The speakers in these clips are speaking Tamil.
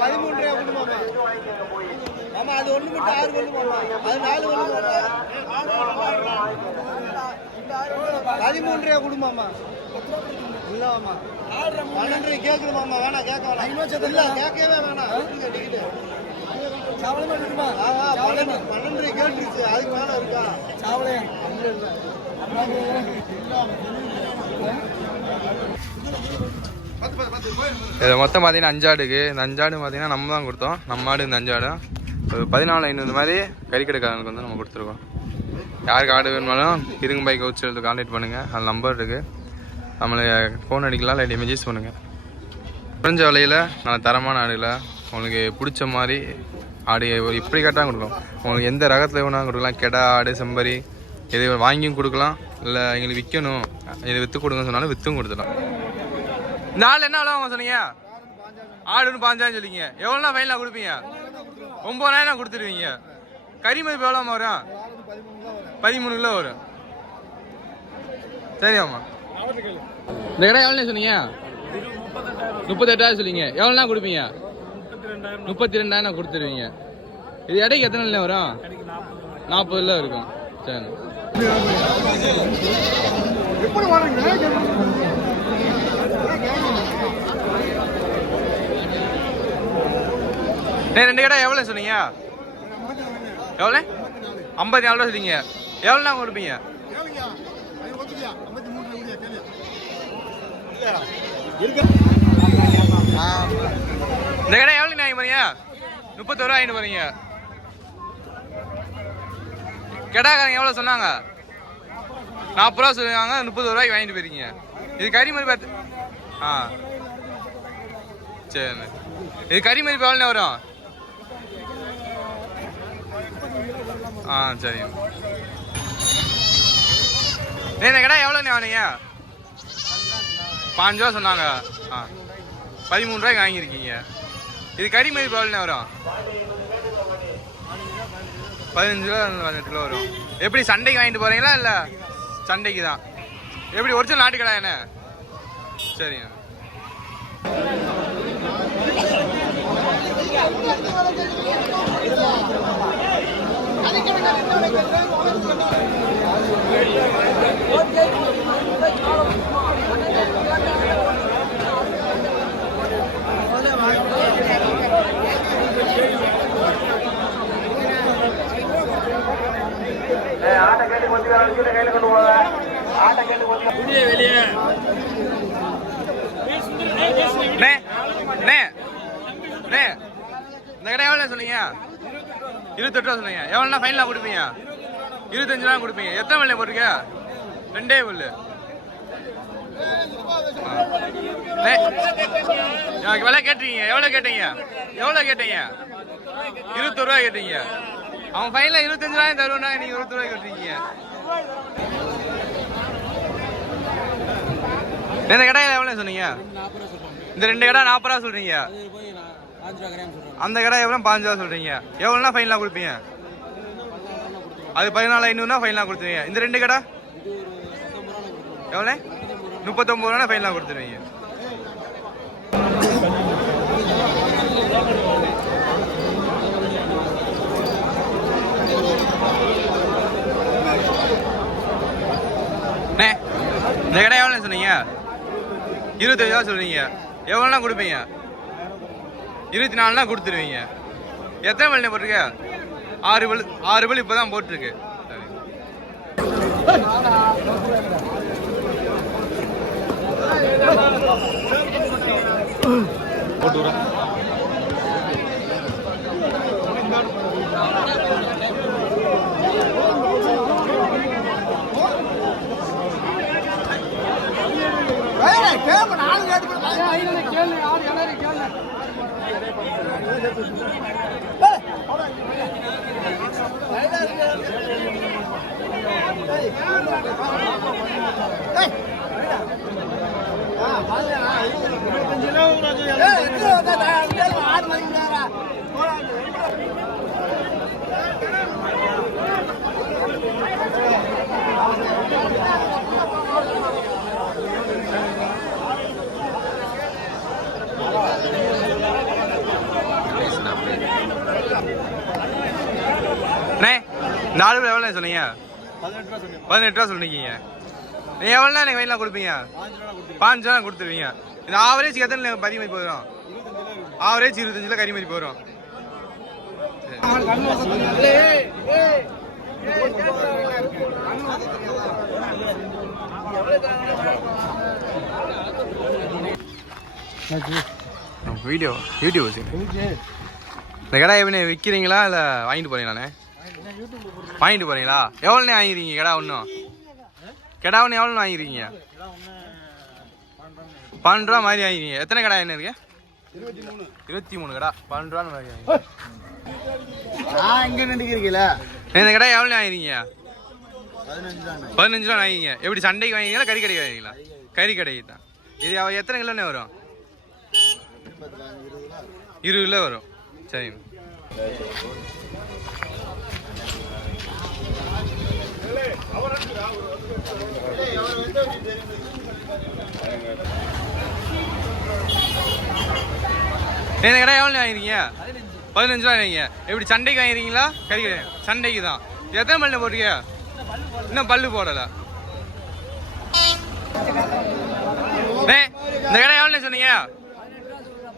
13 கொடு மாமா. மாமா அது ஒண்ணு மட்டும் 6 கொடு மாமா. அது 4 கொடு மாமா. 13 கொடு மாமா. இல்ல மாமா. 12 கேக்குது மாமா. வேணாம் கேட்க வேணாம். இல்ல கேட்கவே வேணாம். சாவளமா இருக்குமா? 12 கேட்டுருச்சு. அதுக்கு மேல இருக்கா? சாவளே. இது மொத்தம் பார்த்தீங்கன்னா 5 ஆடுக்கு. இந்த 5 ஆடு பார்த்தீங்கன்னா நம்ம தான் கொடுத்தோம். நம்ம ஆடு இந்த 5 ஆடு ஒரு 14,500 இந்த மாதிரி கறிக்கடைக்காரங்களுக்கு வந்து நம்ம கொடுத்துருக்கோம். யாருக்கு ஆடு வேணுமாலும் இருங்க பைக் வச்சு கான்டாக்ட் பண்ணுங்கள். அது நம்பர் இருக்குது. நம்மளை ஃபோன் அடிக்கலாம், இல்லை மெசேஜ் பண்ணுங்கள். குறைஞ்ச விலையில் நல்ல தரமான ஆடுல உங்களுக்கு பிடிச்ச மாதிரி ஆடு இப்படி கேட்டால் கொடுக்கும். உங்களுக்கு எந்த ரகத்தில் வேணாலும் கொடுக்கலாம். கெடா ஆடு, செம்பரி இது வாங்கியும் கொடுக்கலாம். இல்லை எங்களுக்கு விற்கணும், இது விற்று கொடுங்கன்னு சொன்னாலும் விற்றும் கொடுத்துடலாம். இந்த ஆள் என்ன எவ்வளோ சொன்னீங்க? ஆடுன்னு 5,000 சொல்லிங்க. எவ்வளோனா ஃபைனலாக கொடுப்பீங்க? 9,000 கொடுத்துருவீங்க. கறி மதிப்பு எவ்வளோ வரும்? 13 கிலோ வரும். சரியாம்மா. இந்த கடை எவ்வளோ சொன்னீங்க? 38,000 சொல்லிங்க. எவ்வளோனா கொடுப்பீங்க? 32,000 கொடுத்துருவீங்க. இது இடைக்கு எத்தனை இல்லை வரும்? 40 இருக்கும். சரி. ரெண்டு கடை எவ்வளோ சொன்னீங்க? எவ்வளோ? 54 சொல்லிங்க. எவ்வளோனா கொடுப்பீங்க? இந்த கடை எவ்வளோ வாங்கி போறீங்க? 31 ரூபா வாங்கிட்டு போறீங்க. கெடாக்காரங்க எவ்வளோ சொன்னாங்க? 40 ரூபா சொல்லுவாங்க. 30 ரூபாய்க்கு வாங்கிட்டு போயிருக்கீங்க. இது கறி மதிப்பு பார்த்து. சரி. இது கறி மதிப்பு எவ்வளோ வரும்? சரிங்க. இந்த கடை எவ்வளோ வாங்கினீங்க? 5 ரூபா சொன்னாங்க. 13 ரூபாய்க்கு வாங்கியிருக்கீங்க. இது கறி மதிப்பு எவ்வளோ வரும்? 15 கிலோ 18 கிலோ வரும். எப்படி சண்டைக்கு வாங்கிட்டு போறீங்களா இல்லை சண்டைக்கு தான்? எப்படி ஒரிஜினல் நாட்டு கடை என்ன? சரிங்க. இந்த கடை எவ்வளோ சொன்னீங்க? 28 ரூபா சொன்னீங்க. எவ்வளோனா ஃபைனலாக கொடுப்பீங்க? 25 ரூபா கொடுப்பீங்க. எத்தனை வெள்ளை போட்டிருக்க? 2 வெள்ளு. விலை கேட்டீங்க. எவ்வளோ கேட்டீங்க? 21 ரூபா கேட்டீங்க. அவன் ஃபைனலாக 25 ரூபாயும் தருவானா? நீங்கள் 20 ரூபாய் கேட்டீங்க. இந்த கடையில் எவ்வளோ சொன்னீங்க? இந்த 2 கடை 40 ரூபா சொல்றீங்க. அந்த கடை எவ்வளோ? 5 ரூபா சொல்றீங்க. எவ்வளோனா ஃபைனலாக கொடுப்பீங்க? அது 14,500 ஃபைனலாக கொடுத்துருவீங்க. இந்த 2 கடை எவ்வளோ? 39 ரூபா ஃபைனலாக கொடுத்துருவீங்க. இந்த கடை எவ்வளோ சொன்னீங்க? 25 ரூபா சொல்றீங்க. எவ்வளோனா கொடுப்பீங்க? 24 கொடுத்துருவீங்க. எத்தனை பல்லு போட்டிருக்க? 6 பல்லு இப்போ தான் போட்டிருக்கு. போட்டு அண்ணே இந்த ஆடு எவ்வளோ சொன்னீங்க? 18 ரூபா சொன்னீங்க. நீ எவ்வளோண்ணா எனக்கு வெயிலாம் கொடுப்பீங்க? 5 ரூபா கொடுத்துருவீங்க. இந்த ஆவரேஜ் எத்தனை பதி மதிப்பு வரும்? ஆவரேஜ் 25 கறி மதிப்பு வரும். வீடியோ யூடியூப் வச்சு இந்த கடை எப்படி விற்கிறீங்களா இல்லை வாங்கிட்டு போறீங்களாண்ணே? வாங்கிட்டு போறீங்களா? எவ்வளோண்ணே வாங்கிக்கிறீங்க கடை ஒன்றும்? கடை ஒன்று எவ்வளோண்ணே வாங்கிக்கிறீங்க? 12 ரூபா மாதிரி வாங்கிக்கிறீங்க. எத்தனை கடை என்ன இருக்கு? 23 கடை 12 ரூபான்னு மாதிரி வாங்கிக்கிறீங்க. இந்த கடை எவ்வளோ வாங்கிக்கிறீங்க? 15 ரூபா வாங்கிங்க. எப்படி சண்டைக்கு வாங்கிக்கிறீங்களா கறி கடைக்கு வாங்கிங்களா? கறி கடைக்கு தான். இது எத்தனை கிலோண்ணே வரும்? 20 கிலோ வரும். சரிங்க. இந்த கடை எவ்வளோ வாங்கிருக்கீங்க? 15 ரூபா வாங்கிங்க. எப்படி சண்டைக்கு வாங்கிருக்கீங்களா கறி கடை? சண்டைக்கு தான். எத்தனை பல்லு போட்டிருக்கீங்க? இன்னும் பல்லு போடலை. இந்த கடை எவ்வளோ சொன்னீங்க?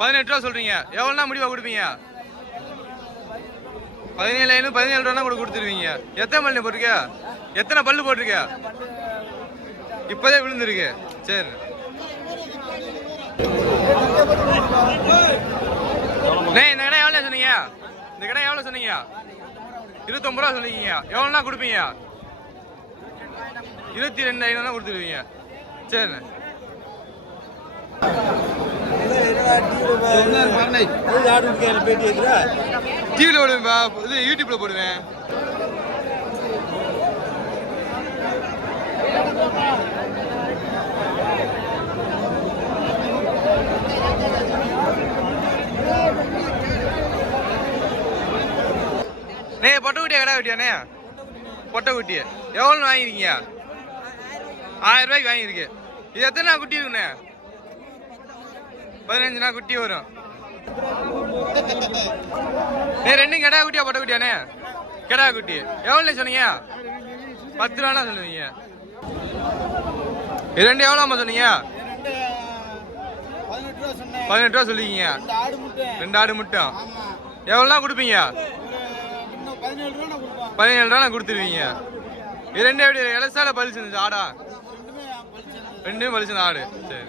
18 ரூபா சொல்றீங்க. எவ்வளோனா முடிவா கொடுப்பீங்க? 17 17 ரூபா கூட கொடுத்துருவீங்க. எத்தனை பல்லு போட்டிருக்க? எத்தனை பல்லு போட்டிருக்க? இப்போதே விழுந்துருக்கு. சரி. இந்த கடை எவ்வளோ சொன்னீங்க? இந்த கடை எவ்வளோ சொன்னீங்க? 29 ரூபா சொன்னீங்க. எவ்வளோனா கொடுப்பீங்க? 22,500 கொடுத்துருவீங்க. சரிண்ணே. டிவில போடுவேன்பா, இது யூடியூப்ல போடுவேன். பொட்டை குட்டியா கடை குட்டியாண்ணே? பொட்டை குட்டிய எவ்வளோ வாங்கிருக்கீங்க? 1000 ரூபாய்க்கு வாங்கிருக்கு. இது எத்தனை குட்டி இருக்குண்ணே? 15 நாள் குட்டி வரும். ரெண்டும் கடா குட்டியா பொட்டை குட்டியாண்ணே? கடா குட்டி எவ்வளோ சொன்னீங்க? 10 ரூபானா சொல்லுவீங்க. இது ரெண்டு எவ்வளோமா சொன்னீங்க? 18 ரூபா சொல்லிக்கிங்க. 2 ஆடு மட்டும் எவ்வளோனா கொடுப்பீங்க? 17 ரூபா கொடுத்துருவீங்க. இது ரெண்டு எப்படி இலசால பழிச்சு ஆடா? ரெண்டும் பழிச்சு ஆடு. சரி.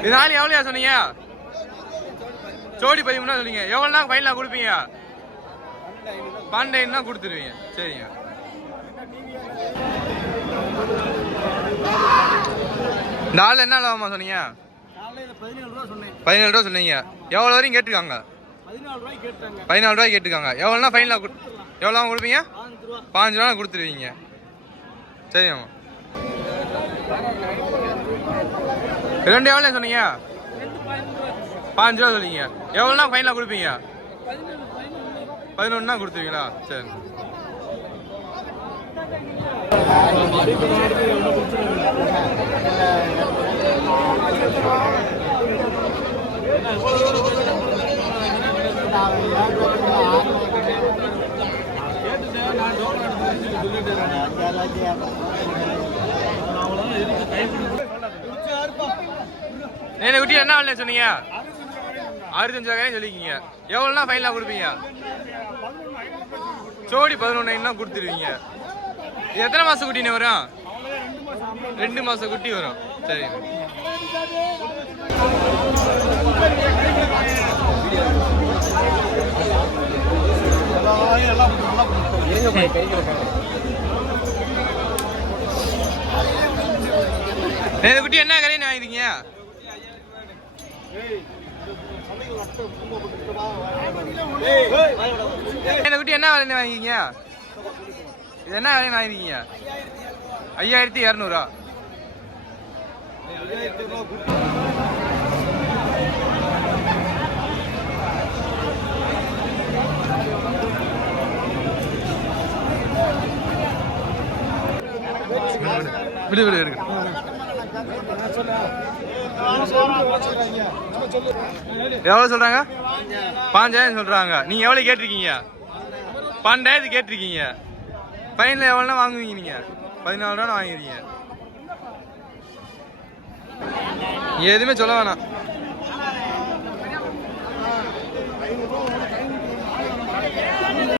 இதனால எவ்வளோ சொன்னீங்க? ஜோடி 13 சொன்னீங்க. எவ்வளோனா ஃபைனலாக கொடுப்பீங்க? 12,500 கொடுத்துருவீங்க. சரிங்க. இந்த ஆள் என்ன லாபமா சொன்னீங்க? 17 ரூபா சொன்னீங்க. எவ்வளோ வரையும் கேட்டுருக்காங்க? 14 ரூபாய் கேட்டுருக்காங்க. எவ்வளோனா ஃபைனலாக எவ்வளோ கொடுப்பீங்க? 15 ரூபா கொடுத்துருவீங்க. சரிம்மா. ரெண்டு எவ்வளோ சொன்னீங்க? 5 ரூபா சொல்லிங்க. எவ்வளோனா ஃபைனலாக கொடுப்பீங்க? 11னா கொடுத்துருவீங்களா? சரி. குட்டி என்ன வரல சொன்னீங்க? 65 சொல்லிக்கிங்க. எவ்வளோனா ஃபைனலாக கொடுப்பீங்க? ஜோடி 11 கொடுத்துருவீங்க. எத்தனை மாசம் குட்டின்னு வரும்? 2 மாசம் குட்டி வரும். சரி. குட்டி என்ன கரைன்னு வாங்கிருக்கீங்க? குட்டி என்ன விலைன்னு வாங்கிருக்கீங்க? இது என்ன விலைன்னு வாங்கிருக்கீங்க? 5200. விடு விடு இருக்கு. எவ்வளவு சொல்றாங்க? 5000 சொல்றாங்க. நீங்க எவ்வளவு கேட்டிருக்கீங்க? 12000 கேட்டிருக்கீங்க. ஃபைனல் எவ்வளோனா வாங்குவீங்க? நீங்க 14 ரூபா வாங்கிருக்கீங்க. எதுவுமே சொல்ல வேணாம்.